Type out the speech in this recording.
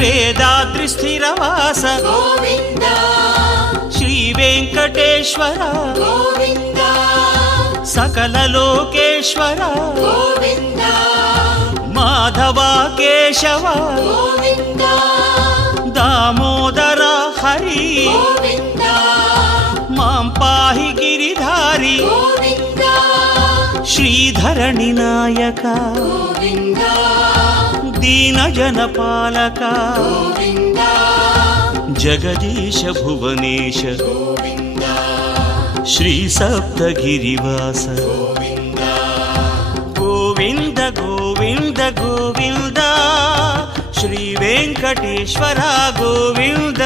వేదాద్రి స్థిరవాస గోవింద శ్రీ వెంకటేశ్వర గోవింద సకల లోకేశ్వర గోవింద మాధవ కేశవ గోవింద దామోదర హరి గోవింద మాం పాహి గిరిధారి గోవింద శ్రీధరణి నాయక గోవింద దీన జనపాలక గోవింద జగదీశ భువనేశ గోవింద శ్రీ సప్తగిరివాస గోవింద గోవింద గోవింద గోవింద శ్రీ వెంకటేశ్వర గోవింద